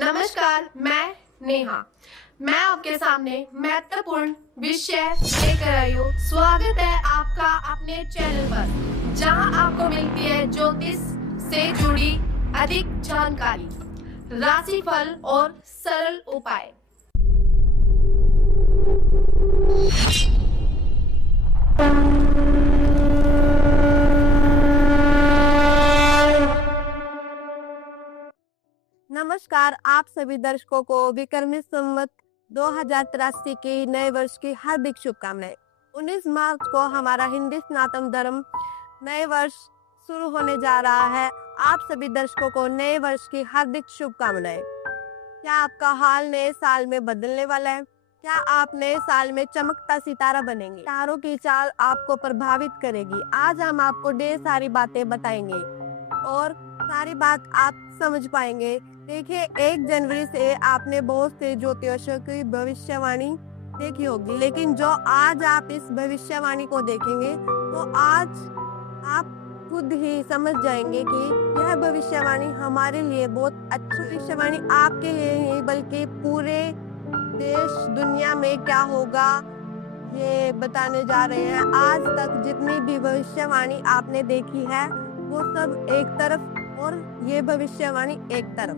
नमस्कार, मैं नेहा। मैं आपके सामने महत्वपूर्ण विषय लेकर आई हूँ। स्वागत है आपका अपने चैनल पर, जहां आपको मिलती है ज्योतिष से जुड़ी अधिक जानकारी, राशिफल और सरल उपाय। नमस्कार, आप सभी दर्शकों को विक्रमी संवत 2083 के नए वर्ष की हार्दिक शुभकामनाएं। 19 मार्च को हमारा हिंदी सनातन धर्म नए वर्ष शुरू होने जा रहा है। आप सभी दर्शकों को नए वर्ष की हार्दिक शुभकामनाएं। क्या आपका हाल नए साल में बदलने वाला है? क्या आप नए साल में चमकता सितारा बनेंगे? तारों की चाल आपको प्रभावित करेगी। आज हम आपको ढेर सारी बातें बताएंगे और सारी बात आप समझ पाएंगे। देखिए, 1 जनवरी से आपने बहुत से ज्योतिषियों की भविष्यवाणी देखी होगी, लेकिन जो आज आप इस भविष्यवाणी को देखेंगे तो आज आप खुद ही समझ जाएंगे कि यह भविष्यवाणी हमारे लिए बहुत अच्छी भविष्यवाणी आपके लिए नहीं बल्कि पूरे देश दुनिया में क्या होगा ये बताने जा रहे हैं। आज तक जितनी भी भविष्यवाणी आपने देखी है वो सब एक तरफ और ये भविष्यवाणी एक तरफ,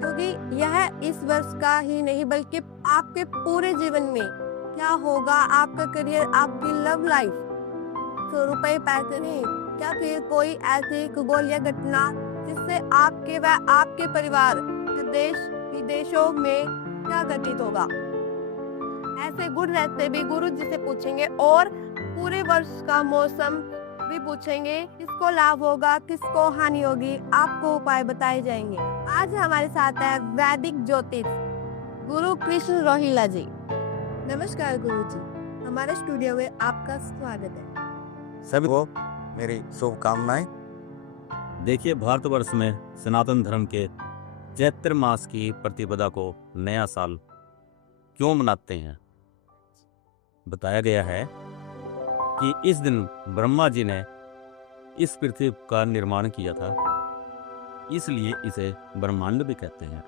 क्योंकि यह इस वर्ष का ही नहीं बल्कि आपके पूरे जीवन में क्या होगा, आपका करियर, आपकी लव लाइफ, तो रुपए पैसे नहीं, क्या फिर कोई ऐसी खगोलीय घटना जिससे आपके व आपके परिवार देश विदेशों में क्या घटित होगा। ऐसे गुण रहते भी गुरु जी से पूछेंगे और पूरे वर्ष का मौसम भी पूछेंगे, किसको लाभ होगा, किसको हानि होगी, आपको उपाय बताए जाएंगे। आज हमारे साथ है वैदिक ज्योतिष गुरु कृष्ण रोहिला जी। नमस्कार गुरु जी, हमारे स्टूडियो में आपका स्वागत है। सभी को मेरी शुभकामनाएं। देखिए, भारतवर्ष में सनातन धर्म के चैत्र मास की प्रतिपदा को नया साल क्यों मनाते हैं? बताया गया है कि इस दिन ब्रह्मा जी ने इस पृथ्वी का निर्माण किया था, इसलिए इसे ब्रह्मांड भी कहते हैं।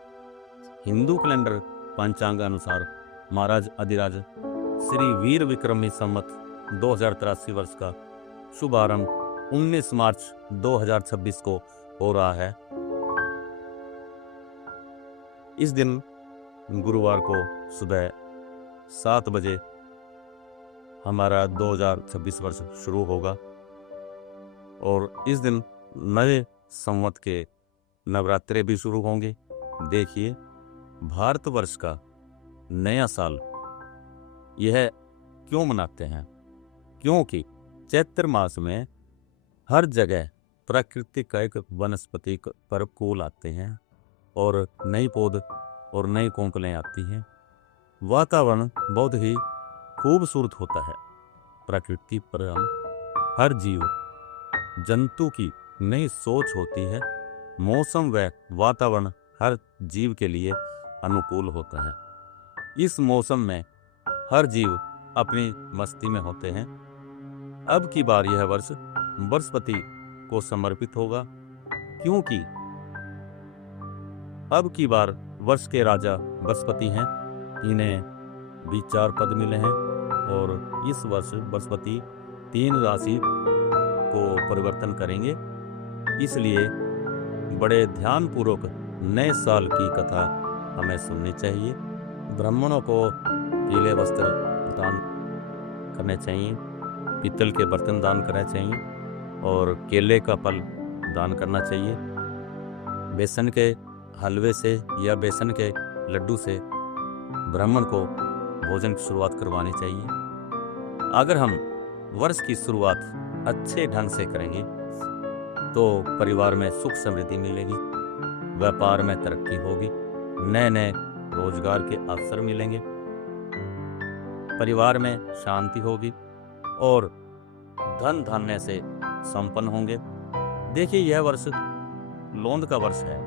हिंदू कैलेंडर पंचांग अनुसार महाराज अधिराज श्री वीर विक्रमी संवत 2083 वर्ष का शुभारंभ 19 मार्च 2026 को हो रहा है। इस दिन गुरुवार को सुबह 7 बजे हमारा 2026 वर्ष शुरू होगा और इस दिन नए संवत के नवरात्रे भी शुरू होंगे। देखिए, भारतवर्ष का नया साल यह क्यों मनाते हैं? क्योंकि चैत्र मास में हर जगह प्रकृति का एक वनस्पति पर्व फूल आते हैं और नई पौध और नई कोंकलें आती हैं। वातावरण बहुत ही खूबसूरत होता है। प्रकृति पर हर जीव जंतु की नई सोच होती है। मौसम व वातावरण हर जीव के लिए अनुकूल होता है। इस मौसम में हर जीव अपनी मस्ती में होते हैं। अब की बार यह वर्ष बृहस्पति को समर्पित होगा, क्योंकि अब की बार वर्ष के राजा बृहस्पति हैं। इन्हें भी 4 पद मिले हैं और इस वर्ष बृहस्पति 3 राशि को परिवर्तन करेंगे, इसलिए बड़े ध्यानपूर्वक नए साल की कथा हमें सुननी चाहिए। ब्राह्मणों को पीले वस्त्र दान करने चाहिए, पीतल के बर्तन दान करने चाहिए और केले का फल दान करना चाहिए। बेसन के हलवे से या बेसन के लड्डू से ब्राह्मण को भोजन की शुरुआत करवानी चाहिए। अगर हम वर्ष की शुरुआत अच्छे ढंग से करेंगे तो परिवार में सुख समृद्धि मिलेगी, व्यापार में तरक्की होगी, नए नए रोजगार के अवसर मिलेंगे, परिवार में शांति होगी और धन धान्य से संपन्न होंगे। देखिए, यह वर्ष लोंद का वर्ष है।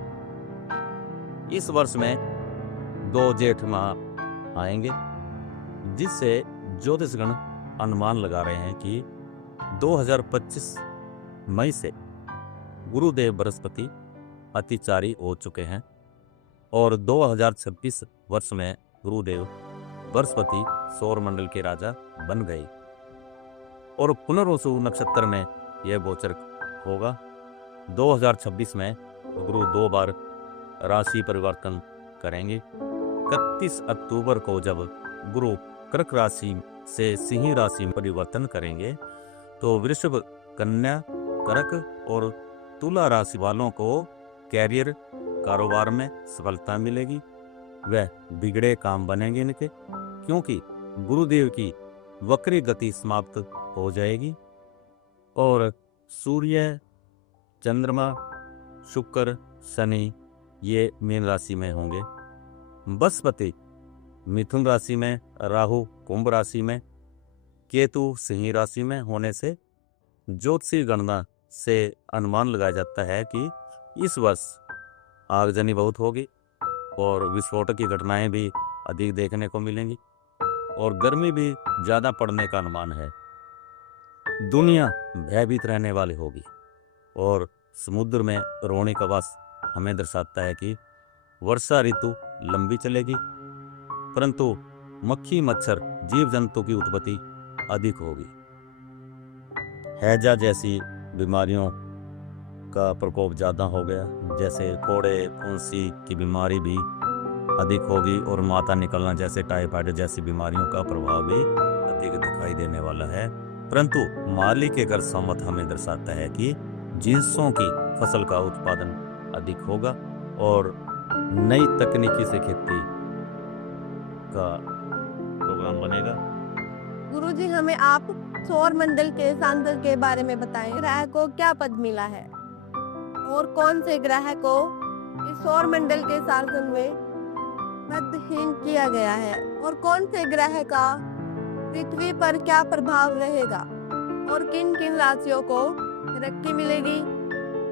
इस वर्ष में 2 जेठ माह आएंगे, जिससे ज्योतिषगण अनुमान लगा रहे हैं कि 2025 मई से गुरुदेव बृहस्पति अतिचारी हो चुके हैं और 2026 वर्ष में गुरुदेव बृहस्पति सौर मंडल के राजा बन गए और पुनर्वसु नक्षत्र में यह गोचर होगा। 2026 में गुरु 2 बार राशि परिवर्तन करेंगे। 31 अक्टूबर को जब गुरु कर्क राशि से सिंह राशि में परिवर्तन करेंगे तो वृषभ, कन्या, कर्क और तुला राशि वालों को कैरियर कारोबार में सफलता मिलेगी। वह बिगड़े काम बनेंगे इनके, क्योंकि गुरुदेव की वक्री गति समाप्त हो जाएगी और सूर्य, चंद्रमा, शुक्र, शनि ये मीन राशि में होंगे। बृहस्पति मिथुन राशि में, राहु कुंभ राशि में, केतु सिंह राशि में होने से ज्योतिषीय गणना से अनुमान लगाया जाता है कि इस वर्ष आगजनी बहुत होगी और विस्फोट की घटनाएं भी अधिक देखने को मिलेंगी और गर्मी भी ज़्यादा पड़ने का अनुमान है। दुनिया भयभीत रहने वाली होगी और समुद्र में रोने का वास हमें दर्शाता है कि वर्षा ऋतु लंबी चलेगी, परंतु मक्खी, मच्छर, जीव जंतु की उत्पत्ति अधिक होगी। हैजा जैसी बीमारियों का प्रकोप ज़्यादा हो गया, जैसे फोड़े, फुंसी की बीमारी भी अधिक होगी और माता निकलना जैसे टाइफाइड जैसी बीमारियों का प्रभाव भी अधिक दिखाई देने वाला है। परंतु माली के कर संवत हमें दर्शाता है कि जिंसों की फसल का उत्पादन अधिक होगा और नई तकनीकी से खेती का प्रोग्राम बनेगा। गुरुजी, हमें आप सौर मंडल के सांसद के बारे में बताएं। ग्रह को क्या पद मिला है और कौन से ग्रह को इस सौर मंडल के शासन में पदहीन किया गया है और कौन से ग्रह का पृथ्वी पर क्या प्रभाव रहेगा और किन किन राशियों को तरक्की मिलेगी,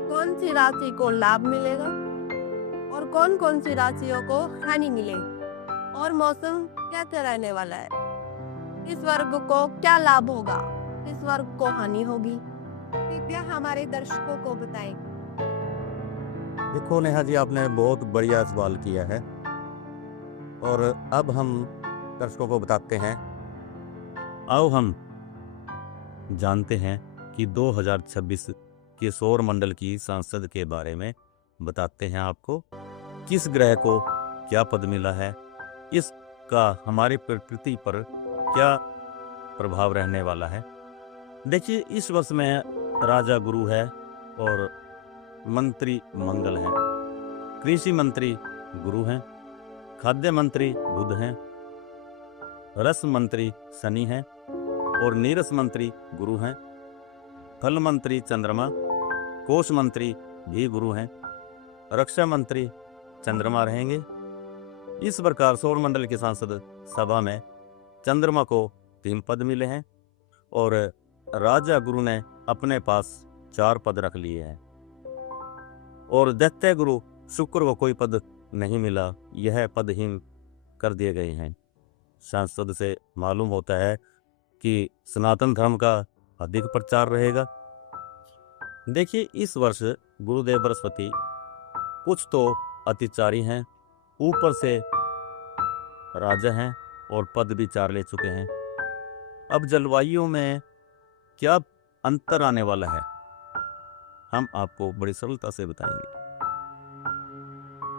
कौन सी राशि को लाभ मिलेगा और कौन कौन सी राशियों को हानि मिलेगी और मौसम कैसा रहने वाला है। इस वर्ग को क्या लाभ होगा, इस वर्ग को हानि होगी, कृपया हमारे दर्शकों को बताएं। देखो नेहा जी, आपने बहुत बढ़िया सवाल किया है और अब हम दर्शकों को बताते हैं। आओ हम जानते हैं कि 2026 के सौर मंडल की सांसद के बारे में बताते हैं आपको। किस ग्रह को क्या पद मिला है, इसका हमारी प्रकृति पर क्या प्रभाव रहने वाला है। देखिए, इस वर्ष में राजा गुरु है और मंत्री मंगल है, कृषि मंत्री गुरु हैं, खाद्य मंत्री बुध हैं, रस मंत्री शनि हैं और नीरस मंत्री गुरु हैं, फल मंत्री चंद्रमा, कोष मंत्री भी गुरु हैं, रक्षा मंत्री चंद्रमा रहेंगे। इस प्रकार सौर मंडल के सांसद सभा में चंद्रमा को 3 पद मिले हैं और राजा गुरु ने अपने पास 4 पद रख लिए हैं और दैत्य गुरु शुक्र को कोई पद नहीं मिला, यह पदहीन कर दिए गए हैं। सांसद से मालूम होता है कि सनातन धर्म का अधिक प्रचार रहेगा। देखिए, इस वर्ष गुरुदेव बृहस्पति कुछ तो अतिचारी हैं, ऊपर से राजा हैं और पद भी 4 ले चुके हैं। अब जलवायु में क्या अंतर आने वाला है, हम आपको बड़ी सरलता से बताएंगे।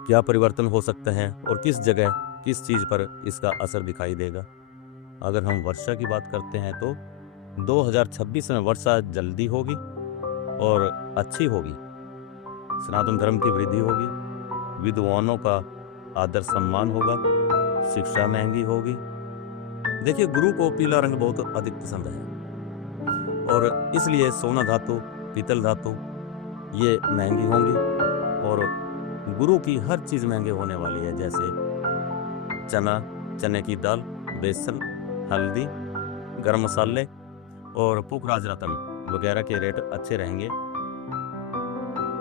क्या परिवर्तन हो सकता है और किस जगह किस चीज पर इसका असर दिखाई देगा। अगर हम वर्षा की बात करते हैं तो 2026 में वर्षा जल्दी होगी और अच्छी होगी, सनातन धर्म की वृद्धि होगी, विद्वानों का आदर सम्मान होगा, शिक्षा महंगी होगी। देखिए, गुरु को पीला रंग बहुत अधिक पसंद है और इसलिए सोना धातु, पीतल धातु ये महंगी होंगी और गुरु की हर चीज महंगी होने वाली है, जैसे चना, चने की दाल, बेसन, हल्दी, गरम मसाले और पुखराज रत्न वगैरह के रेट अच्छे रहेंगे।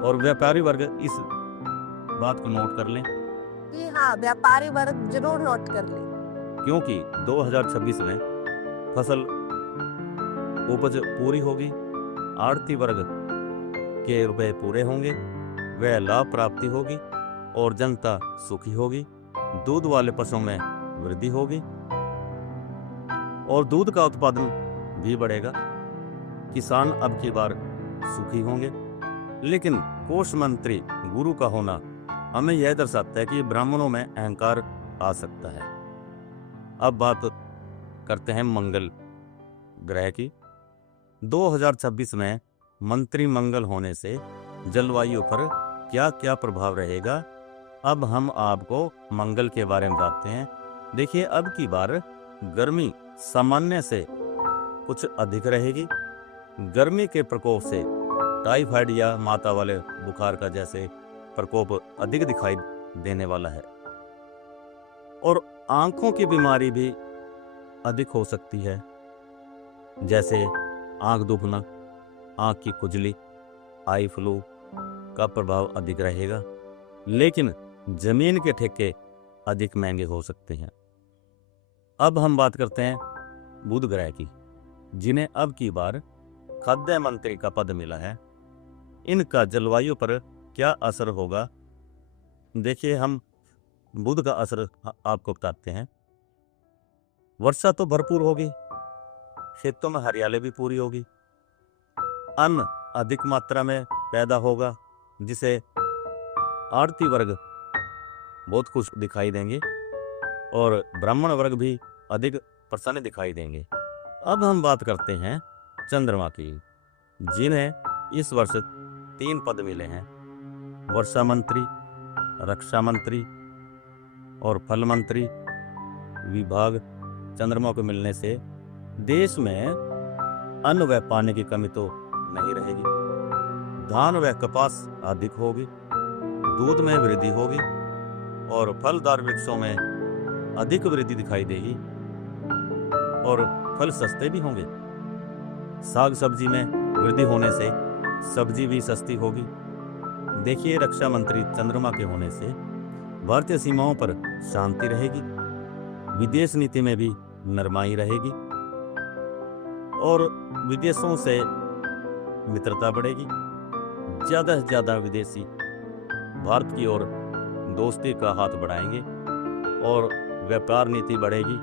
और व्यापारी वर्ग इस बात को नोट कर लें। जी हाँ, व्यापारी वर्ग जरूर नोट कर ले, क्योंकि 2026 में फसल उपज पूरी होगी, आड़ती वर्ग के रुपए पूरे होंगे, वह लाभ प्राप्ति होगी और जनता सुखी होगी। दूध वाले पशुओं में वृद्धि होगी और दूध का उत्पादन भी बढ़ेगा। किसान अब की बार सुखी होंगे। लेकिन कोष मंत्री गुरु का होना हमें यह दर्शाता है कि ब्राह्मणों में अहंकार आ सकता है। अब बात करते हैं मंगल ग्रह की। 2026 में मंत्री मंगल होने से जलवायु पर क्या क्या प्रभाव रहेगा, अब हम आपको मंगल के बारे में बताते हैं। देखिए, अब की बार गर्मी सामान्य से कुछ अधिक रहेगी। गर्मी के प्रकोप से टाइफाइड या माता वाले बुखार का जैसे प्रकोप अधिक दिखाई देने वाला है और आंखों की बीमारी भी अधिक हो सकती है, जैसे आंख दुखना, आंख की खुजली, आई फ्लू का प्रभाव अधिक रहेगा। लेकिन जमीन के ठेके अधिक महंगे हो सकते हैं। अब हम बात करते हैं बुध ग्रह की, जिन्हें अब की बार खाद्य मंत्री का पद मिला है। इनका जलवायु पर क्या असर होगा? देखिए, हम बुध का असर आपको बताते हैं। वर्षा तो भरपूर होगी, खेतों में हरियाली भी पूरी होगी, अन्न अधिक मात्रा में पैदा होगा, जिसे आड़ती वर्ग बहुत खुश दिखाई देंगे और ब्राह्मण वर्ग भी अधिक प्रसन्न दिखाई देंगे। अब हम बात करते हैं चंद्रमा की, जिन्हें इस वर्ष 3 पद मिले हैं: वर्षा मंत्री, रक्षा मंत्री और फल मंत्री विभाग। चंद्रमा को मिलने से देश में अन्न व पानी की कमी तो नहीं रहेगी, धान व कपास अधिक होगी, दूध में वृद्धि होगी और फलदार वृक्षों में अधिक वृद्धि दिखाई देगी और फल सस्ते भी होंगे। साग सब्जी में वृद्धि होने से सब्जी भी सस्ती होगी। देखिए, रक्षा मंत्री चंद्रमा के होने से भारतीय सीमाओं पर शांति रहेगी, विदेश नीति में भी नरमाई रहेगी और विदेशों से मित्रता बढ़ेगी। ज़्यादा से ज़्यादा विदेशी भारत की ओर दोस्ती का हाथ बढ़ाएंगे और व्यापार नीति बढ़ेगी,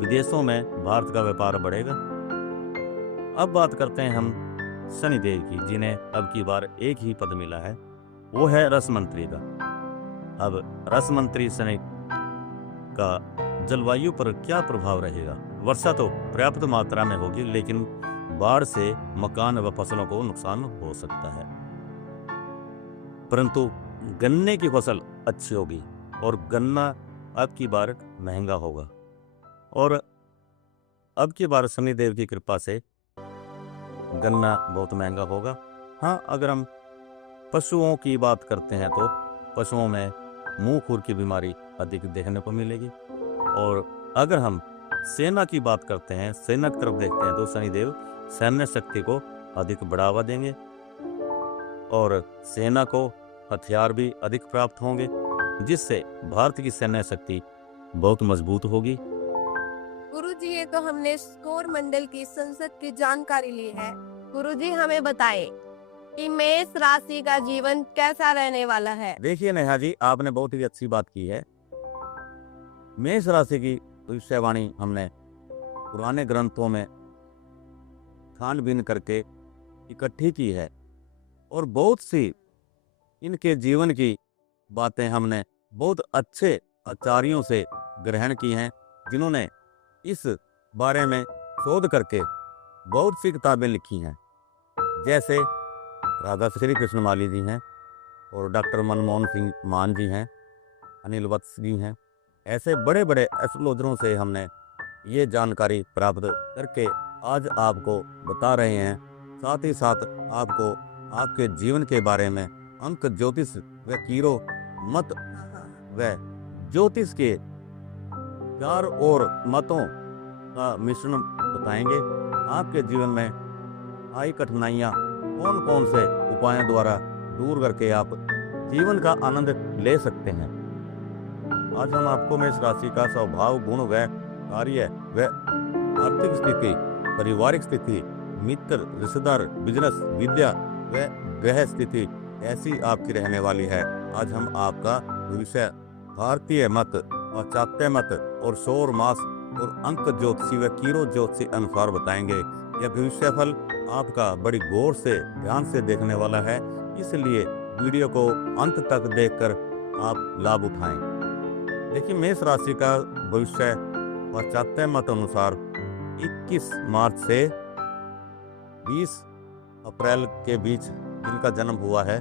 विदेशों में भारत का व्यापार बढ़ेगा। अब बात करते हैं हम शनिदेव की, जिन्हें अब की बार एक ही पद मिला है, वो है रस मंत्री का। अब रस मंत्री शनि का जलवायु पर क्या प्रभाव रहेगा? वर्षा तो पर्याप्त मात्रा में होगी, लेकिन बाढ़ से मकान व फसलों को नुकसान हो सकता है। परंतु गन्ने की फसल अच्छी होगी और गन्ना अब की बार महंगा होगा और अब की बार शनिदेव की कृपा से गन्ना बहुत महंगा होगा। हाँ, अगर हम पशुओं की बात करते हैं तो पशुओं में मुंह खुर की बीमारी अधिक देखने को मिलेगी और अगर हम सेना की बात करते हैं, सेना की तरफ देखते हैं तो शनिदेव सैन्य शक्ति को अधिक बढ़ावा देंगे और सेना को हथियार भी अधिक प्राप्त होंगे, जिससे भारत की सैन्य शक्ति बहुत मजबूत होगी। गुरुजी, ये तो हमने सौर मंडल की संसद की जानकारी ली है। गुरुजी, हमें बताएं कि मेष राशि का जीवन कैसा रहने वाला है। देखिए नेहा जी, आपने बहुत ही अच्छी बात की है। मेष राशि की भविष्यवाणी हमने पुराने ग्रंथों में छानबीन करके इकट्ठी की है और बहुत सी इनके जीवन की बातें हमने बहुत अच्छे आचार्यों से ग्रहण की हैं, जिन्होंने इस बारे में शोध करके बहुत सी किताबें लिखी हैं, जैसे राधा श्री कृष्ण माली जी हैं और डॉक्टर मनमोहन सिंह मान जी हैं, अनिल वत्स जी हैं। ऐसे बड़े बड़े एस्ट्रोलॉजरों से हमने ये जानकारी प्राप्त करके आज आपको बता रहे हैं। साथ ही साथ आपको आपके जीवन के बारे में अंक ज्योतिष व कीरो मत व ज्योतिष के 4 और मतों का मिश्रण बताएंगे। आपके जीवन में आई कठिनाइयाँ कौन कौन से उपायों द्वारा दूर करके आप जीवन का आनंद ले सकते हैं। आज हम आपको मेष राशि का स्वभाव, गुण व कार्य व आर्थिक स्थिति, पारिवारिक स्थिति, मित्र, रिश्तेदार, बिजनेस, विद्या व ग्रह स्थिति ऐसी आपकी रहने वाली है आज हम आपका विषय भारतीय मत, पाश्चात्य मत और सौर मास और अंक ज्योतिषी व कीरो ज्योतिषी अनुसार बताएंगे। यह भविष्य फल आपका बड़ी गौर से ध्यान से देखने वाला है, इसलिए वीडियो को अंत तक देखकर आप लाभ उठाएं। देखिए, मेष राशि का भविष्य पाश्चात्य मत अनुसार 21 मार्च से 20 अप्रैल के बीच जिनका जन्म हुआ है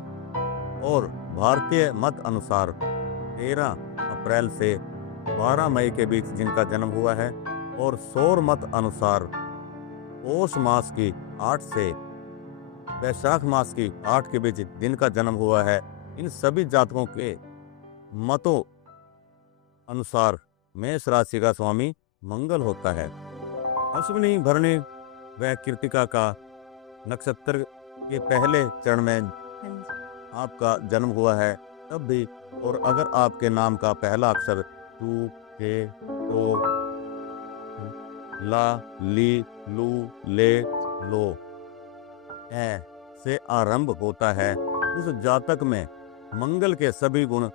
और भारतीय मत अनुसार 13 अप्रैल से 12 मई के बीच जिनका जन्म हुआ है और सौर मत अनुसार पौष मास की 8 से वैशाख मास की 8 के बीच जिनका जन्म हुआ है, इन सभी जातकों के मतों अनुसार मेष राशि का स्वामी मंगल होता है। अश्विनी, भरणी व कृतिका का नक्षत्र के पहले चरण में आपका जन्म हुआ है तब भी, और अगर आपके नाम का पहला अक्षर टू, के, तो, ला, ली, लू, ले, लो, ए से आरंभ होता है, उस जातक में मंगल के सभी गुण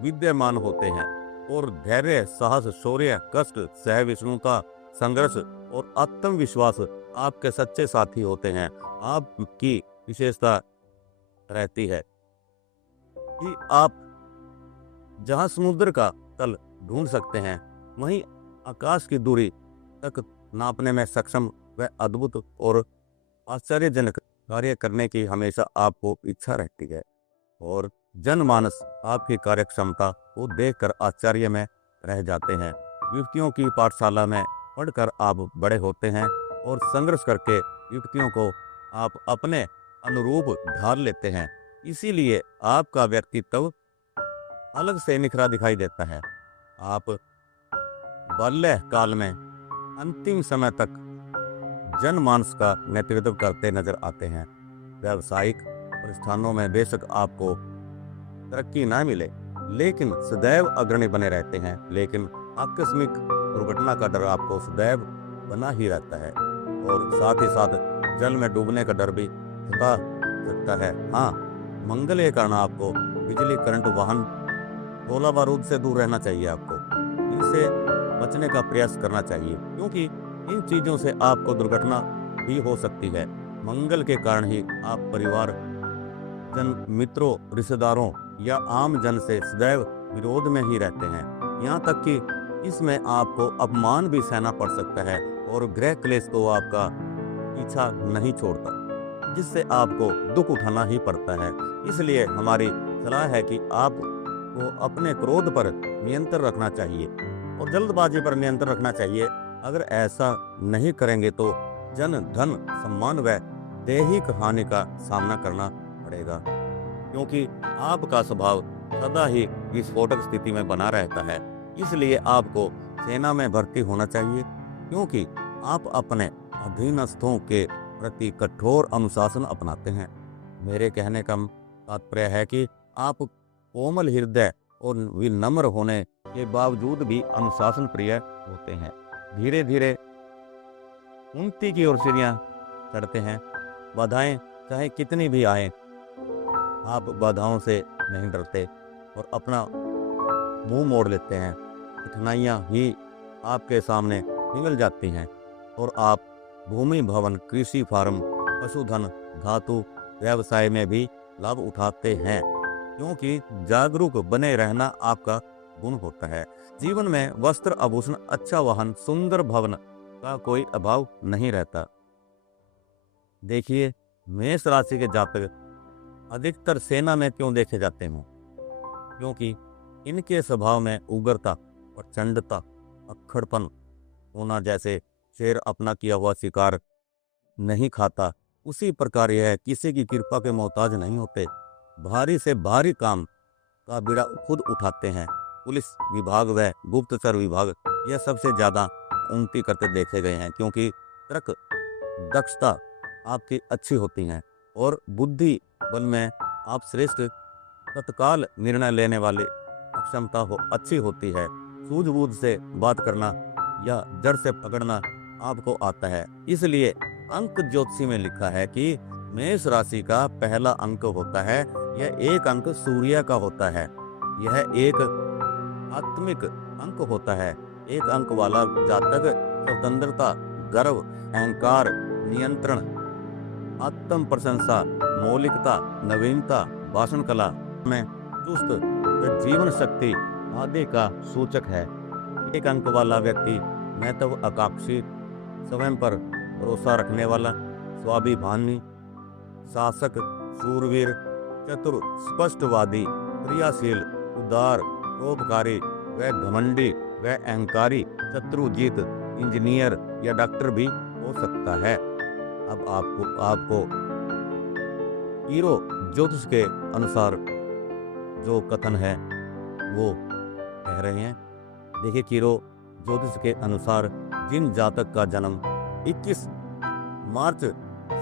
विद्यमान होते हैं और धैर्य, साहस, शौर्य, कष्ट, सहविष्णुता, संघर्ष और आत्मविश्वास आपके सच्चे साथी होते हैं। आपकी विशेषता रहती है कि आप जहां समुद्र का तल ढूंढ सकते हैं, वहीं आकाश की दूरी तक नापने में सक्षम व अद्भुत और आश्चर्यजनक कार्य करने की हमेशा आपको इच्छा रहती है और जनमानस आपकी कार्य क्षमता को देखकर आश्चर्य में रह जाते हैं। युक्तियों की पाठशाला में पढ़कर आप बड़े होते हैं और संघर्ष करके युक्तियों को आप अपने अनुरूप ढाल लेते हैं, इसीलिए आपका व्यक्तित्व अलग से निखरा दिखाई देता है। आप बाल्य काल में अंतिम समय तक जनमानस का नेतृत्व करते नजर आते हैं। व्यावसायिक प्रतिष्ठानों में बेशक आपको तरक्की ना मिले, लेकिन सदैव अग्रणी बने रहते हैं, लेकिन आकस्मिक दुर्घटना का डर आपको सदैव बना ही रहता है और साथ ही साथ जल में डूबने का डर भी सता सकता है। हाँ, मंगल के कारण आपको बिजली, करंट, वाहन, गोला बारूद से दूर रहना चाहिए। आपको इनसे बचने का प्रयास करना चाहिए, क्योंकि इन चीजों से आपको दुर्घटना भी हो सकती है। मंगल के कारण ही आप परिवार जन, मित्रों, रिश्तेदारों या आम जन से सदैव विरोध में ही रहते हैं। यहाँ तक कि इसमें आपको अपमान भी सहना पड़ सकता है और गृह क्लेश तो आपका पीछा नहीं छोड़ता, जिससे आपको दुख उठाना ही पड़ता है। इसलिए हमारी सलाह है कि आपको अपने क्रोध पर नियंत्रण रखना चाहिए और जल्दबाजी पर नियंत्रण रखना चाहिए। अगर ऐसा नहीं करेंगे तो जन, धन, सम्मान व दैहिक हानि का सामना करना पड़ेगा, क्योंकि आपका स्वभाव सदा ही विस्फोटक स्थिति में बना रहता है। इसलिए आपको सेना में भर्ती होना चाहिए, क्योंकि आप अपने अधीनस्थों के प्रति कठोर अनुशासन अपनाते हैं। मेरे कहने का तात्पर्य है कि आप कोमल हृदय और विनम्र होने के बावजूद भी अनुशासन प्रिय होते हैं। धीरे धीरे उन्नति की ओर सीढ़ियां चढ़ते हैं। बाधाएं चाहे कितनी भी आए, आप बाधाओं से नहीं डरते और अपना मुंह मोड़ लेते हैं। कठिनाइयां ही आपके सामने निकल जाती हैं और आप भूमि, भवन, कृषि, फार्म, पशुधन, धातु व्यवसाय में भी लाभ उठाते हैं, क्योंकि जागरूक बने रहना आपका गुण होता है। जीवन में वस्त्र, आभूषण, अच्छा वाहन, सुंदर भवन का कोई अभाव नहीं रहता। देखिए, मेष राशि के जातक अधिकतर सेना में क्यों देखे जाते हैं? क्योंकि इनके स्वभाव में उग्रता, प्रचंडता, अक्खड़पन होना। जैसे शेर अपना किया हुआ शिकार नहीं खाता, उसी प्रकार यह किसी की कृपा के मोहताज नहीं होते। भारी से भारी काम का बीड़ा खुद उठाते हैं। पुलिस विभाग व गुप्तचर विभाग यह सबसे ज्यादा उन्नति करते देखे गए हैं, क्योंकि तर्क दक्षता आपकी अच्छी होती है और बुद्धि बल में आप श्रेष्ठ, तत्काल निर्णय लेने वाले अक्षमता हो अच्छी होती है। सूझबूझ से बात करना या जड़ से पकड़ना आपको आता है। इसलिए अंक ज्योतिषी में लिखा है कि मेष राशि का पहला अंक होता है यह एक अंक सूर्य का होता है। यह एक आत्मिक अंक होता है। एक अंक वाला जातक स्वतंत्रता, गर्व, अहंकार, नियंत्रण, आत्म प्रशंसा, मौलिकता, नवीनता, भाषण कला में चुस्त व जीवन शक्ति आदि का सूचक है। एक अंक वाला व्यक्ति महत्वाकांक्षी, स्वयं पर भरोसा रखने वाला, स्वाभिमानी, शासक, शूरवीर, चतुर, स्पष्टवादी, क्रियाशील, उदार, परोपकारी व घमंडी व अहंकारी, शत्रुजीत, इंजीनियर या डॉक्टर भी हो सकता है। अब आपको कीरो ज्योतिष के अनुसार जो कथन है वो कह रहे हैं। देखिए, कीरो ज्योतिष के अनुसार जिन जातक का जन्म 21 मार्च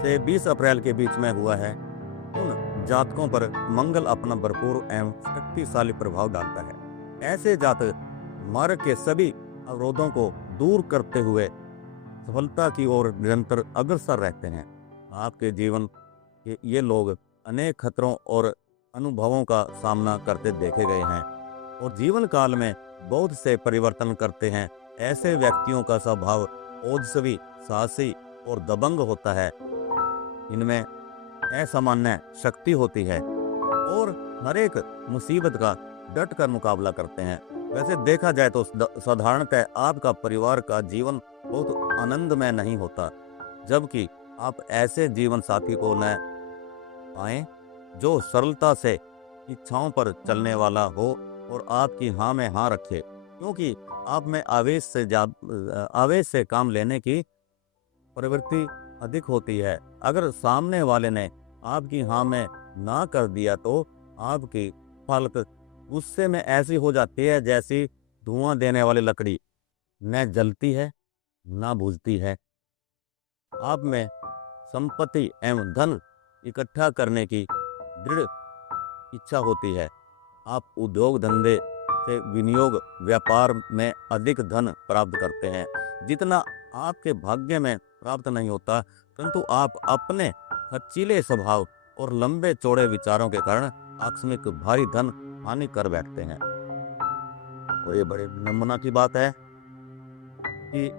से 20 अप्रैल के बीच में हुआ है, उन जातकों पर मंगल अपना भरपूर एवं शक्तिशाली प्रभाव डालता है। ऐसे जातक मार्ग के सभी अवरोधों को दूर करते हुए सफलता की ओर निरंतर अग्रसर रहते हैं। आपके जीवन के ये लोग अनेक खतरों और अनुभवों का सामना करते देखे गए हैं और जीवन काल में बहुत से परिवर्तन करते हैं। ऐसे व्यक्तियों का स्वभाव ओजस्वी, साहसी और दबंग होता है। इनमें असामान्य शक्ति होती है और हर एक मुसीबत का डट कर मुकाबला करते हैं। वैसे देखा जाए तो साधारणतः आपका परिवार का जीवन बहुत आनंदमय नहीं होता, जबकि आप ऐसे जीवन साथी को न पाएं जो सरलता से इच्छाओं पर चलने वाला हो और आपकी हाँ में हाँ रखे, क्योंकि आप में आवेश से काम लेने की प्रवृत्ति अधिक होती है। अगर सामने वाले ने आपकी हाँ में ना कर दिया तो आपकी हालत गुस्से में ऐसी हो जाती है जैसी धुआं देने वाली लकड़ी, न जलती है ना बुझती है। आप में संपत्ति एवं धन इकट्ठा करने की दृढ़ इच्छा होती है। आप उद्योग धंधे से विनियोग व्यापार में अधिक धन प्राप्त करते हैं, जितना आपके भाग्य में प्राप्त नहीं होता, परंतु आप अपने खर्चीले स्वभाव और लंबे चौड़े विचारों के कारण आकस्मिक भारी धन हानि कर बैठते हैं। और ये बड़े नमूना की बात है कि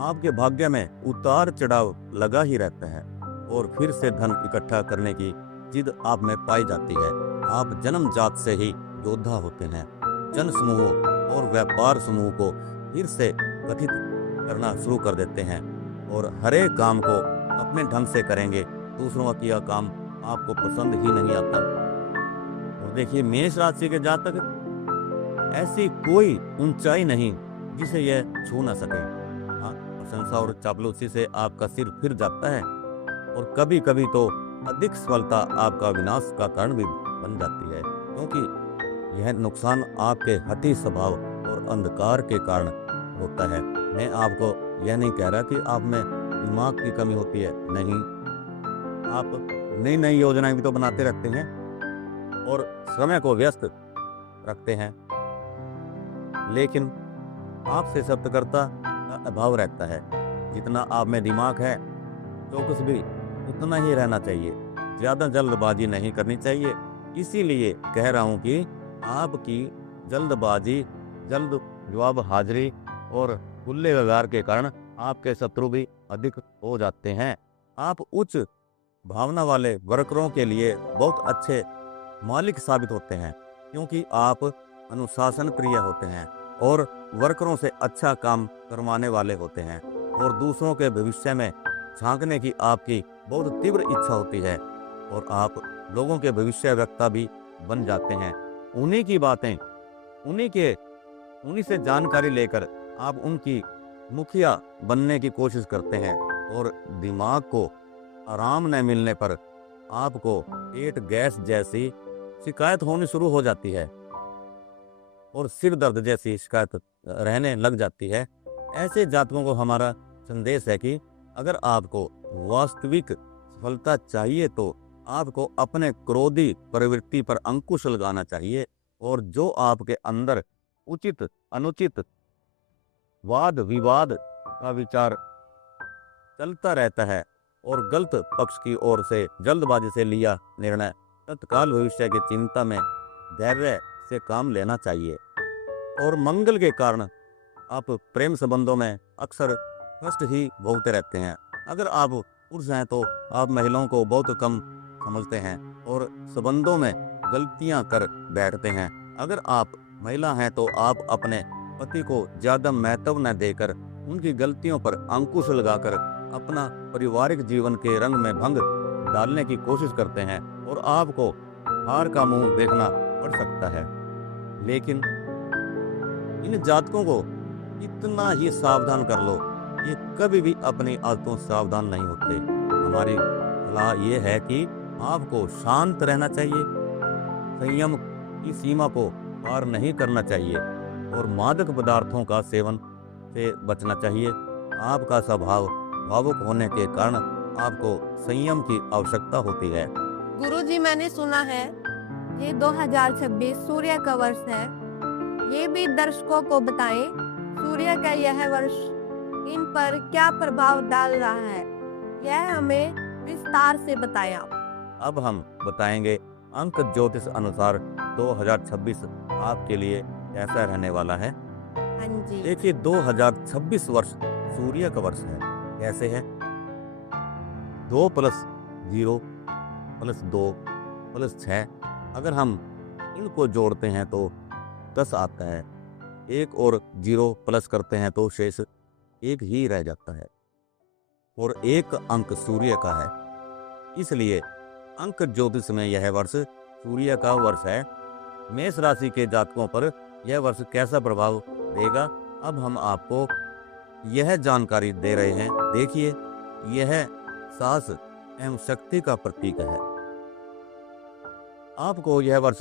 आपके भाग्य में उतार चढ़ाव लगा ही रहता है और फिर से धन इकट्ठा करने की जिद आप में पाई जाती है। आप जन्मजात से ही योद्धा होते हैं। जन समूहों और व्यापार समूह को फिर से गठित करना शुरू कर देते हैं और हर एक काम को अपने ढंग से करेंगे। दूसरों का किया काम आपको पसंद ही नहीं आता। और देखिए, मेष राशि के जातक, ऐसी कोई ऊंचाई नहीं जिसे यह छू न सके। प्रशंसा और चापलूसी से आपका सिर फिर जाता है और कभी कभी तो अधिक सफलता आपका विनाश का कारण भी बन जाती है, क्योंकि यह नुकसान आपके हठी स्वभाव और अंधकार के कारण होता है। मैं आपको यह नहीं कह रहा कि आप में दिमाग की कमी होती है, नहीं। आप नई नई योजनाएं भी तो बनाते रहते हैं और समय को व्यस्त रखते हैं, लेकिन आपसे सतर्कता का अभाव रहता है। जितना आप में दिमाग है, चौकस भी उतना ही रहना चाहिए। ज्यादा जल्दबाजी नहीं करनी चाहिए। इसीलिए कह रहा हूं कि आपकी जल्दबाजी, जल्द जवाब हाजिरी और खुले व्यवहार के कारण आपके शत्रु भी अधिक हो जाते हैं। आप उच्च भावना वाले वर्करों के लिए बहुत अच्छे मालिक साबित होते हैं, क्योंकि आप अनुशासन प्रिय होते हैं और वर्करों से अच्छा काम करवाने वाले होते हैं और दूसरों के भविष्य में झांकने की आपकी बहुत तीव्र इच्छा होती है और आप लोगों के भविष्य वक्ता भी बन जाते हैं। उन्हीं की बातें, उन्हीं से जानकारी लेकर आप उनकी मुखिया बनने की कोशिश करते हैं और दिमाग को आराम न मिलने पर आपको पेट गैस जैसी शिकायत होनी शुरू हो जाती है और सिर दर्द जैसी शिकायत रहने लग जाती है। ऐसे जातकों को हमारा संदेश है कि अगर आपको वास्तविक सफलता चाहिए तो आपको अपने क्रोधी प्रवृत्ति पर अंकुश लगाना चाहिए और जो आपके अंदर उचित अनुचित वाद विवाद का विचार चलता रहता है और गलत पक्ष की ओर से जल्दबाजी से लिया निर्णय तत्काल भविष्य की चिंता में धैर्य से काम लेना चाहिए। और मंगल के कारण आप प्रेम संबंधों में अक्सर कष्ट ही भोगते रहते हैं। अगर आप पुरुष हैं तो आप महिलाओं को बहुत कम समझते हैं और संबंधों में गलतियां कर बैठते हैं। अगर आप महिला हैं तो आप अपने पति को ज्यादा महत्व न देकर उनकी गलतियों पर अंकुश लगाकर अपना पारिवारिक जीवन के रंग में भंग डालने की कोशिश करते हैं और आपको हार का मुंह देखना पड़ सकता है। लेकिन इन जातकों को इतना ही सावधान कर लो, ये कभी भी अपनी आदतों से सावधान नहीं होते। हमारी सलाह ये है कि आपको शांत रहना चाहिए, संयम की सीमा को पार नहीं करना चाहिए और मादक पदार्थों का सेवन से बचना चाहिए। आपका स्वभाव भावुक होने के कारण आपको संयम की आवश्यकता होती है। गुरुजी, मैंने सुना है ये 2026 सूर्य का वर्ष है। ये भी दर्शकों को बताएं, सूर्य का यह वर्ष इन पर क्या प्रभाव डाल रहा है, यह हमें विस्तार से बताएं आप। अब हम बताएंगे अंक ज्योतिष अनुसार 2026 आपके लिए कैसा रहने वाला है। हाँ जी। देखिए, 2026 वर्ष सूर्य का वर्ष है। कैसे है? 2 + 0 + 2 + 6, अगर हम इनको जोड़ते हैं तो 10 आता है। 1 और 0 प्लस करते हैं तो शेष 1 ही रह जाता है और 1 अंक सूर्य का है। इसलिए अंक ज्योतिष में यह वर्ष सूर्य का वर्ष है। मेष राशि के जातकों पर यह वर्ष कैसा प्रभाव देगा, अब हम आपको यह जानकारी दे रहे हैं। देखिए, यह साहस एवं शक्ति का प्रतीक है। आपको यह वर्ष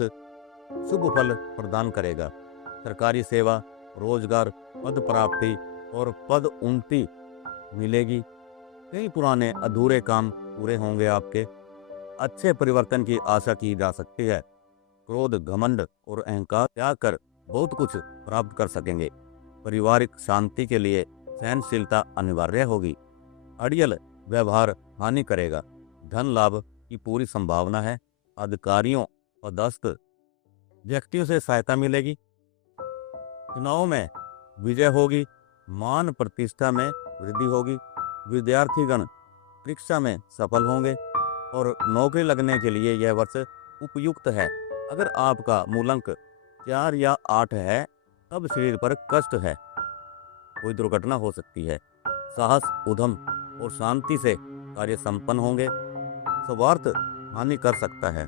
शुभ फल प्रदान करेगा। सरकारी सेवा, रोजगार, पद प्राप्ति और पद उन्नति मिलेगी। कई पुराने अधूरे काम पूरे होंगे। आपके अच्छे परिवर्तन की आशा की जा सकती है। क्रोध, घमंड और अहंकार त्याग कर बहुत कुछ प्राप्त कर सकेंगे। पारिवारिक शांति के लिए सहनशीलता अनिवार्य होगी। अड़ियल व्यवहार हानि करेगा। धन लाभ की पूरी संभावना है। अधिकारियों, पदस्थ व्यक्तियों से सहायता मिलेगी। चुनाव में विजय होगी। मान प्रतिष्ठा में वृद्धि होगी। विद्यार्थीगण परीक्षा में सफल होंगे और नौकरी लगने के लिए यह वर्ष उपयुक्त है। अगर आपका मूलांक 4 या 8 है तब शरीर पर कष्ट है, कोई दुर्घटना हो सकती है। साहस, उद्यम और शांति से कार्य संपन्न होंगे। स्वार्थ हानि कर सकता है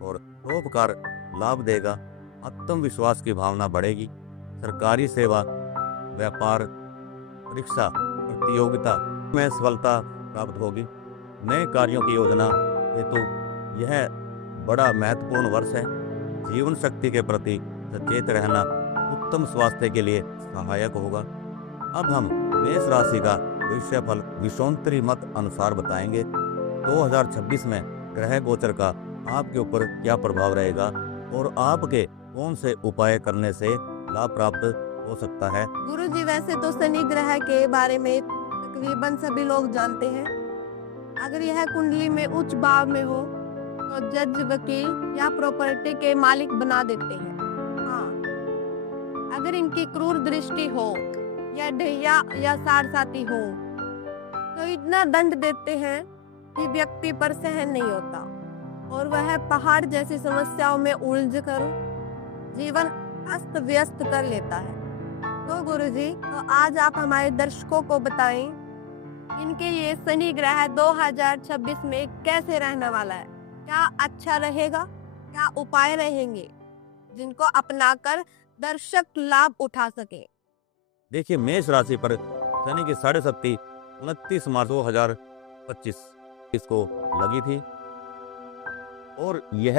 और परोपकार लाभ देगा। आत्मविश्वास की भावना बढ़ेगी। सरकारी सेवा, व्यापार, परीक्षा, प्रतियोगिता में सफलता प्राप्त होगी। नए कार्यों की योजना हेतु यह बड़ा महत्वपूर्ण वर्ष है। जीवन शक्ति के प्रति सचेत रहना उत्तम स्वास्थ्य के लिए सहायक होगा। अब हम मेष राशि का भविष्य फल विषोत्तरी मत अनुसार बताएंगे। 2026 में ग्रह गोचर का आपके ऊपर क्या प्रभाव रहेगा और आपके कौन से उपाय करने से लाभ प्राप्त हो सकता है। गुरुजी, वैसे तो शनि ग्रह के बारे में तकरीबन सभी लोग जानते हैं। अगर यह कुंडली में उच्च भाव में हो तो जज, वकील या प्रॉपर्टी के मालिक बना देते हैं। हाँ, अगर इनकी क्रूर दृष्टि हो या ढैया या सारसाती हो तो इतना दंड देते हैं कि व्यक्ति पर सहन नहीं होता और वह पहाड़ जैसी समस्याओं में उलझ कर जीवन अस्त व्यस्त कर लेता है। तो गुरुजी, तो आज आप हमारे दर्शकों को बताएं इनके ये शनि ग्रह 2026 में कैसे रहने वाला है। क्या अच्छा रहेगा, क्या उपाय रहेंगे जिनको अपनाकर दर्शक लाभ उठा सके। देखिए, मेष राशि पर शनि की 7.5 29 मार्च 2025 इसको लगी थी और यह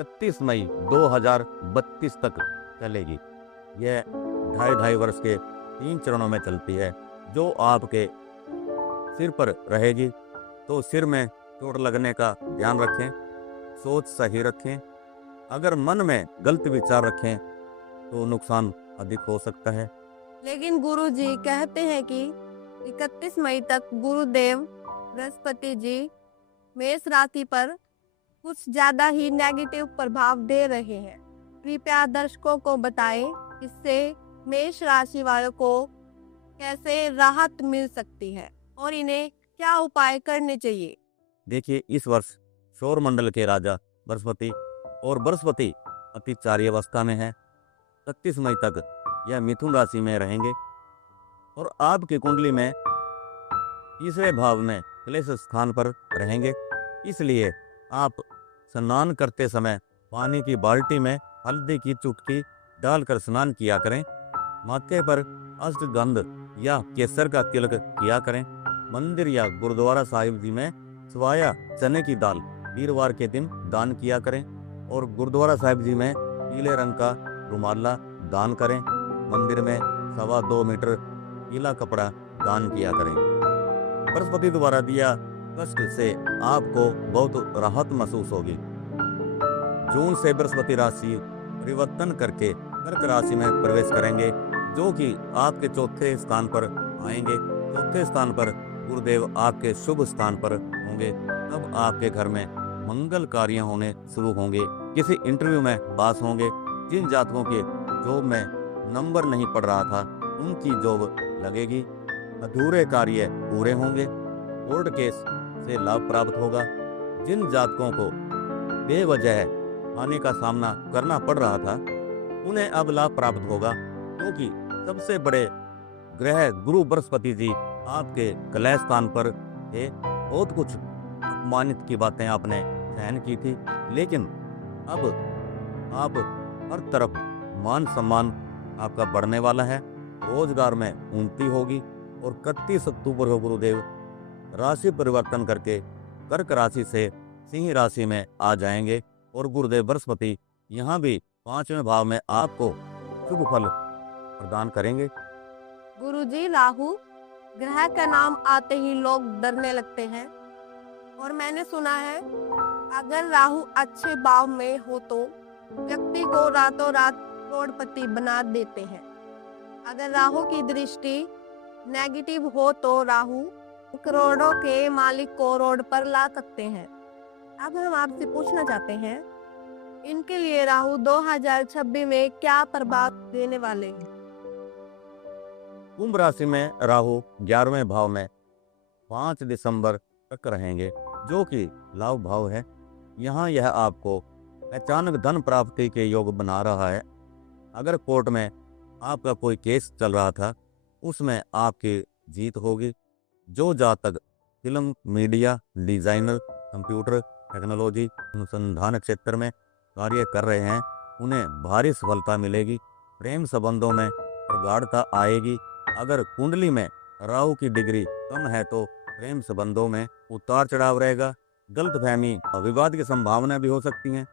31 मई 2032 तक चलेगी। यह 2.5 वर्ष के 3 चरणों में चलती है। जो आपके सिर पर रहेगी तो सिर में चोट लगने का ध्यान रखें। सोच सही रखें। अगर मन में गलत विचार रखें तो नुकसान अधिक हो सकता है। लेकिन गुरुजी कहते हैं कि 31 मई तक गुरुदेव बृहस्पति जी मेष राशि पर कुछ ज्यादा ही नेगेटिव प्रभाव दे रहे हैं। कृपया दर्शकों को बताएं इससे मेष राशि वालों को कैसे राहत मिल सकती है और इन्हें क्या उपाय करने चाहिए। देखिए, इस वर्ष सौर मंडल के राजा बृहस्पति और बृहस्पति अतिचारी अवस्था में है। 31 मई तक यह मिथुन राशि में रहेंगे और आपकी कुंडली में तीसरे भाव में क्लेश स्थान पर रहेंगे। इसलिए आप स्नान करते समय पानी की बाल्टी में हल्दी की चुटकी डालकर स्नान किया करें। माथे पर अष्टगंध या केसर का तिलक किया करें। मंदिर या गुरुद्वारा साहिब जी में सवाया चने की दाल वीरवार के दिन दान किया करें और गुरुद्वारा साहिब जी में पीले रंग का रुमाला दान करें। मंदिर में 2.25 मीटर पीला कपड़ा दान किया करें। बृहस्पति द्वारा दिया कष्ट से आपको बहुत राहत महसूस होगी। जून से बृहस्पति राशि परिवर्तन करके कर्क राशि में प्रवेश करेंगे, जो कि आपके चौथे स्थान पर आएंगे। चौथे स्थान पर गुरुदेव आपके शुभ स्थान पर होंगे। तब आपके घर में मंगल कार्य होने शुरू होंगे। किसी इंटरव्यू में पास होंगे। जिन जातकों के जॉब में नंबर नहीं पड़ रहा था, उनकी जॉब लगेगी। अधूरे कार्य पूरे होंगे। कोर्ट केस से लाभ प्राप्त होगा। जिन जातकों को बेवजह हानि का सामना करना पड़ रहा था, उन्हें अब लाभ प्राप्त होगा, क्योंकि सबसे बड़े ग्रह गुरु बृहस्पति जी आपके कलह स्थान पर थे। बहुत कुछ अपमानित की बातें आपने सहन की थी, लेकिन अब आप हर तरफ मान सम्मान आपका बढ़ने वाला है। रोजगार में उन्नति होगी और 31 अक्टूबर को गुरुदेव राशि परिवर्तन करके कर्क राशि से सिंह राशि में आ जाएंगे और गुरुदेव बृहस्पति यहाँ भी 5वें भाव में आपको शुभ फल प्रदान करेंगे। गुरुजी, राहु ग्रह का नाम आते ही लोग डरने लगते हैं और मैंने सुना है अगर राहु अच्छे भाव में हो तो व्यक्ति को रातों रात करोड़पति बना देते हैं। अगर राहु की दृष्टि नेगेटिव हो तो राहु करोड़ों के मालिक को रोड पर ला सकते हैं। अब हम आपसे पूछना चाहते हैं, इनके लिए राहु 2026 में क्या प्रभाव देने वाले हैं। कुंभ राशि में राहु 11वें भाव में 5 दिसंबर तक रहेंगे, जो कि लाभ भाव है। यहाँ यह आपको अचानक धन प्राप्ति के योग बना रहा है। अगर कोर्ट में आपका कोई केस चल रहा था, उसमें आपकी जीत होगी। जो जातक film, media, designer, computer technology अनुसंधान क्षेत्र में कार्य कर रहे हैं, उन्हें भारी सफलता मिलेगी। प्रेम संबंधों में प्रगाढ़ता आएगी। अगर कुंडली में राहु की डिग्री कम है तो प्रेम संबंधों में उतार चढ़ाव रहेगा। गलतफहमी और विवाद की संभावना भी हो सकती है।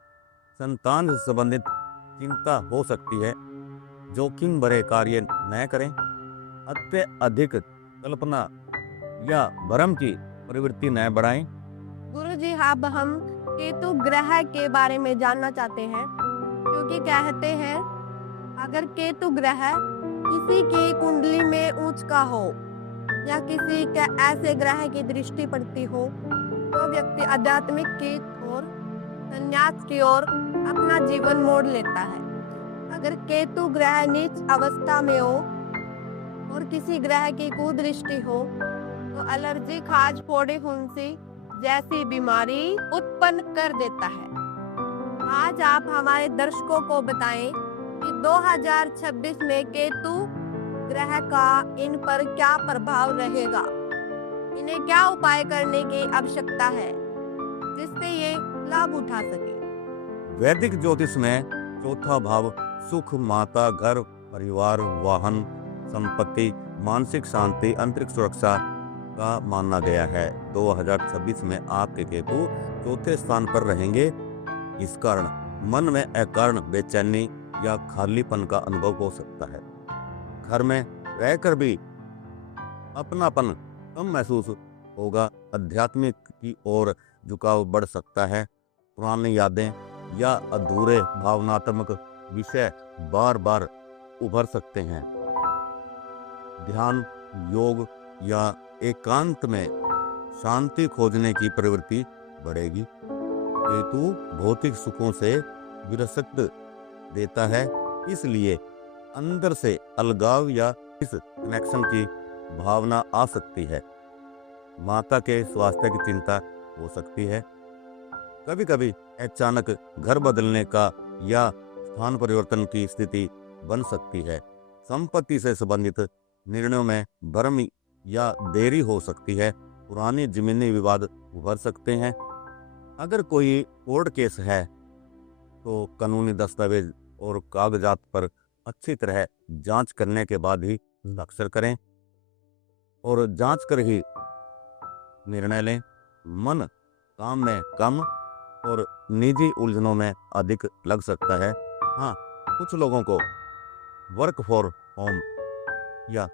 संतान से संबंधित चिंता हो सकती है। जोखिम भरे कार्य न करें। अत्यधिक कल्पना या भ्रम की प्रवृत्ति न बढ़ाएं। गुरुजी, अब हम केतु ग्रह के बारे में जानना चाहते हैं, क्योंकि कहते हैं अगर केतु ग्रह किसी की कुंडली में उच्च का हो या किसी के ऐसे ग्रह की दृष्टि पड़ती हो तो व्यक्ति आध्यात्मिक की ओर, संन्यास की ओर अपना जीवन मोड़ लेता है। अगर केतु ग्रह नीच अवस्था में हो और किसी ग्रह की कुदृष्टि हो तो एलर्जी, खाज, फोड़े, फुंसी जैसी बीमारी उत्पन्न कर देता है। आज आप हमारे दर्शकों को बताएं कि 2026 में केतु ग्रह का इन पर क्या प्रभाव रहेगा। इन्हें क्या उपाय करने की आवश्यकता है जिससे ये लाभ उठा सके। वैदिक ज्योतिष में चौथा भाव सुख, माता, घर, परिवार, वाहन, संपत्ति, मानसिक शांति, आंतरिक सुरक्षा का माना गया है। 2026 में आपके केतु चौथे स्थान पर रहेंगे। इस कारण मन में अकारण बेचैनी या खालीपन का अनुभव हो सकता है। घर में रहकर भी अपनापन कम महसूस होगा। आध्यात्मिक की ओर झुकाव बढ़ सकता है। पुरानी यादें या अधूरे भावनात्मक विषय बार बार उभर सकते हैं। ध्यान, योग या एकांत में शांति खोजने की प्रवृत्ति बढ़ेगी। केतु भौतिक सुखों से विरसत देता है, इसलिए अंदर से अलगाव या इस कनेक्शन की भावना आ सकती है। माता के स्वास्थ्य की चिंता हो सकती है। कभी कभी अचानक घर बदलने का या स्थान परिवर्तन की स्थिति बन सकती है। संपत्ति से संबंधित निर्णयों में भ्रम या देरी हो सकती है। पुराने जमीनी विवाद उभर सकते हैं। अगर कोई कोर्ट केस है तो कानूनी दस्तावेज और कागजात पर अच्छी तरह जांच करने के बाद ही हस्ताक्षर करें और जांच कर ही निर्णय लें। मन काम में कम और निजी उलझनों में अधिक लग सकता है। हाँ, कुछ लोगों को वर्क फॉर होम या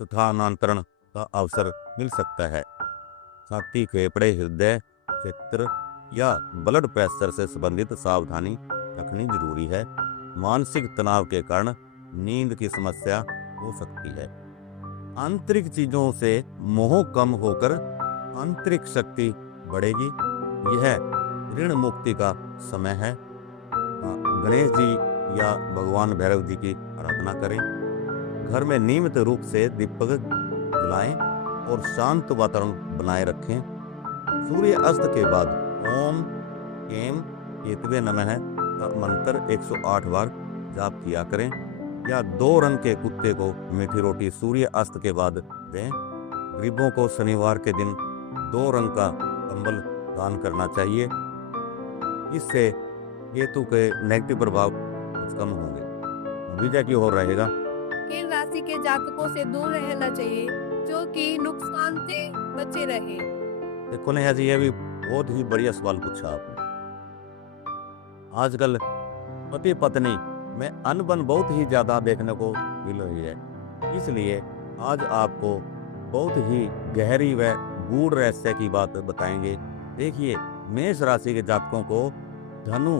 स्थानांतरण का अवसर मिल सकता है। छाती, फेफड़े, हृदय क्षेत्र या ब्लड प्रेशर से संबंधित सावधानी रखनी जरूरी है। मानसिक तनाव के कारण नींद की समस्या हो सकती है। आंतरिक चीजों से मोह कम होकर आंतरिक शक्ति बढ़ेगी। यह ऋण मुक्ति का समय है। गणेश जी या भगवान भैरव जी की आराधना करें। घर में नियमित रूप से दीपक जलाएं और शांत वातावरण बनाए रखें। सूर्य अस्त के बाद ओम एम केतवे नमः का मंत्र 108 बार जाप किया करें या 2 रंग के कुत्ते को मीठी रोटी सूर्य अस्त के बाद दें। गरीबों को शनिवार के दिन 2 रंग का कंबल दान करना चाहिए। इससे केतु के नेगेटिव प्रभाव कुछ कम होंगे। विजय की ओर रहेगा। किन राशि के जातकों से दूर रहना चाहिए जो कि नुकसान से बचे रहे? देखो नेहा जी, यह भी बहुत ही बढ़िया सवाल पूछा आपने। आजकल पति पत्नी में अनबन बहुत ही ज्यादा देखने को मिल रही है। इसलिए आज आपको बहुत ही गहरी व गूढ़ रहस्य की बात बताएंगे। देखिए, मेष राशि के जातकों को धनु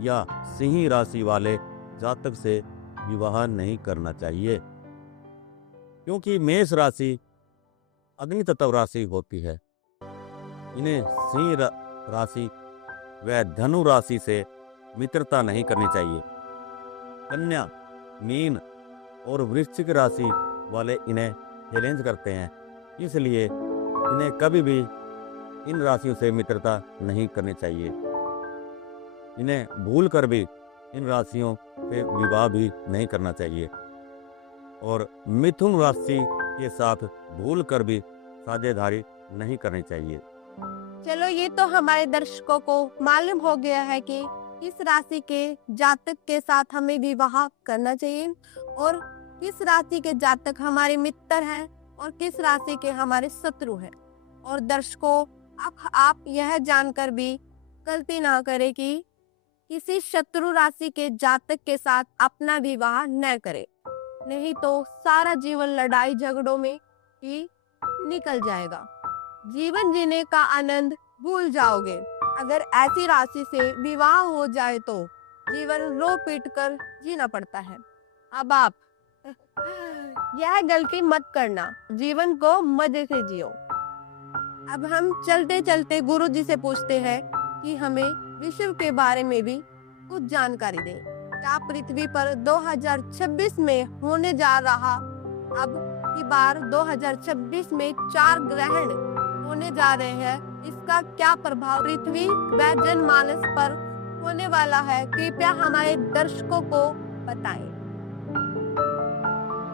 या सिंह राशि वाले जातक से विवाह नहीं करना चाहिए, क्योंकि मेष राशि अग्नि तत्व राशि होती है। इन्हें सिंह राशि व धनु राशि से मित्रता नहीं करनी चाहिए। कन्या, मीन और वृश्चिक राशि वाले इन्हें चैलेंज करते हैं, इसलिए इन्हें कभी भी इन राशियों से मित्रता नहीं करनी चाहिए। इन्हें भूल कर भी इन राशियों से विवाह भी नहीं करना चाहिए और मिथुन राशि के साथ भूल कर भी साझेदारी नहीं करनी चाहिए। चलो, ये तो हमारे दर्शकों को मालूम हो गया है कि किस राशि के जातक के साथ हमें विवाह करना चाहिए और किस राशि के जातक हमारे मित्र हैं और किस राशि के हमारे शत्रु हैं। और दर्शकों, आप यह जानकर भी गलती ना करें कि किसी शत्रु राशि के जातक के साथ अपना विवाह न करें, नहीं तो सारा जीवन लड़ाई झगड़ों में ही निकल जाएगा। जीवन जीने का आनंद भूल जाओगे। अगर ऐसी राशि से विवाह हो जाए तो जीवन रो पीट कर जीना पड़ता है। अब आप यह गलती मत करना, जीवन को मजे से जियो। अब हम चलते चलते गुरु जी से पूछते हैं कि हमें विश्व के बारे में भी कुछ जानकारी दें। क्या पृथ्वी पर 2026 में होने जा रहा अब की बार 2026 में 4 ग्रहण होने जा रहे हैं, इसका क्या प्रभाव पृथ्वी व जनमानस पर होने वाला है, कृपया हमारे दर्शकों को बताएं।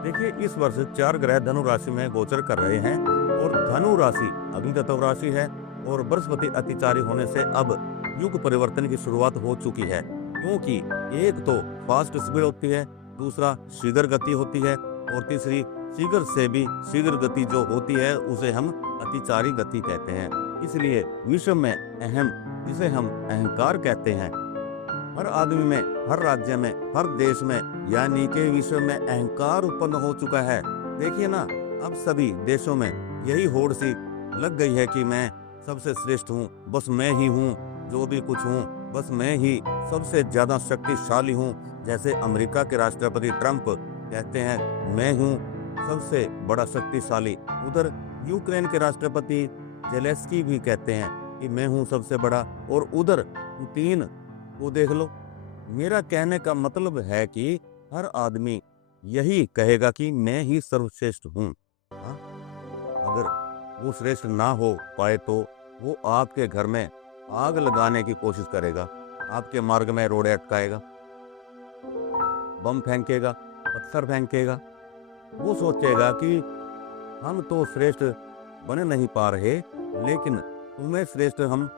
देखिए, इस वर्ष 4 ग्रह धनु राशि में गोचर कर रहे हैं और धनु राशि अग्नि तत्व राशि है और बृहस्पति अतिचारी होने से अब युग परिवर्तन की शुरुआत हो चुकी है। क्योंकि एक तो फास्ट स्पीड होती है, दूसरा शीघ्र गति होती है और तीसरी शीघ्र से भी शीघ्र गति जो होती है उसे हम अतिचारी गति कहते हैं। इसलिए विश्व में अहम, जिसे हम अहंकार कहते हैं, हर आदमी में, हर राज्य में, हर देश में, यानी कि विश्व में अहंकार उत्पन्न हो चुका है। देखिए ना, अब सभी देशों में यही होड़ सी लग गई है कि मैं सबसे श्रेष्ठ हूँ, बस मैं ही हूँ जो भी कुछ हूँ, बस मैं ही सबसे ज्यादा शक्तिशाली हूँ। जैसे अमेरिका के राष्ट्रपति ट्रंप कहते हैं मैं हूँ सबसे बड़ा शक्तिशाली, उधर यूक्रेन के राष्ट्रपति जेलेंस्की भी कहते हैं कि मैं हूं सबसे बड़ा, और उधर 3 को देख लो। मेरा कहने का मतलब है कि हर आदमी यही कहेगा कि मैं ही सर्वश्रेष्ठ हूं। हाँ? अगर वो श्रेष्ठ ना हो पाए तो वो आपके घर में आग लगाने की कोशिश करेगा, आपके मार्ग में रोड़े अटकाएगा, बम फेंकेगा, पत्थर फेंकेगा। वो सोचेगा कि हम तो श्रेष्ठ बने नहीं पा रहे, लेकिन तुम्हें श्रेष्ठ हम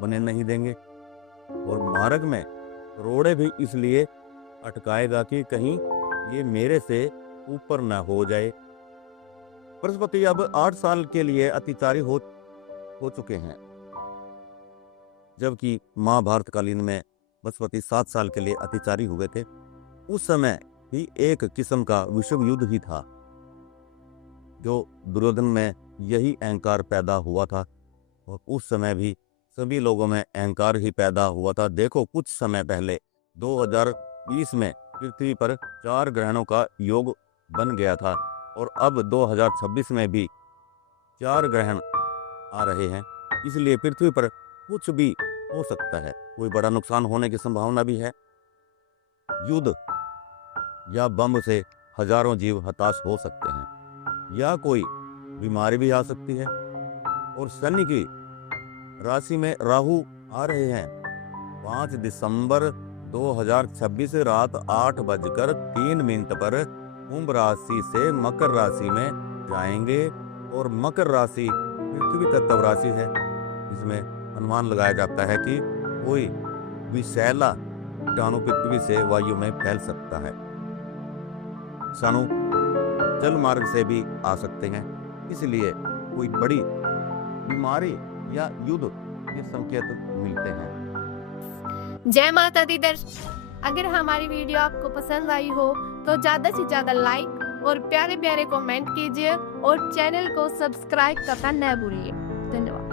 बने नहीं देंगे। और मार्ग में रोड़े भी इसलिए अटकाएगा कि कहीं ये मेरे से ऊपर ना हो जाए। बृहस्पति अब 8 साल के लिए अतिचारी हो चुके हैं, जबकि महाभारत कालीन में बृहस्पति 7 साल के लिए अतिचारी हुए थे। उस समय भी एक किस्म का विश्व युद्ध ही था, जो दुर्योधन में यही अहंकार पैदा हुआ था, और उस समय भी सभी लोगों में अहंकार ही पैदा हुआ था। देखो, कुछ समय पहले 2020 में पृथ्वी पर 4 ग्रहणों का योग बन गया था, और अब 2026 में भी 4 ग्रहण आ रहे हैं। इसलिए पृथ्वी पर कुछ भी हो सकता है, कोई बड़ा नुकसान होने की संभावना भी है। युद्ध या बम से हजारों जीव हताश हो सकते हैं, या कोई बीमारी भी आ सकती है। और शनि की राशि में राहु आ रहे हैं। 5 दिसंबर 2026 रात 8:03 पर कुंभ राशि से मकर राशि में जाएंगे, और मकर राशि पृथ्वी तत्व राशि है। इसमें अनुमान लगाया जाता है कि कोई विषैला कीटाणु पृथ्वी से वायु में फैल सकता है। सानु जल मार्ग से भी आ सकते हैं, इसलिए कोई बड़ी बीमारी या युद्ध के संकेत मिलते हैं। जय माता दी दर्शक, अगर हमारी वीडियो आपको पसंद आई हो तो ज्यादा से ज्यादा लाइक और प्यारे प्यारे कमेंट कीजिए, और चैनल को सब्सक्राइब करना न भूलिए। धन्यवाद।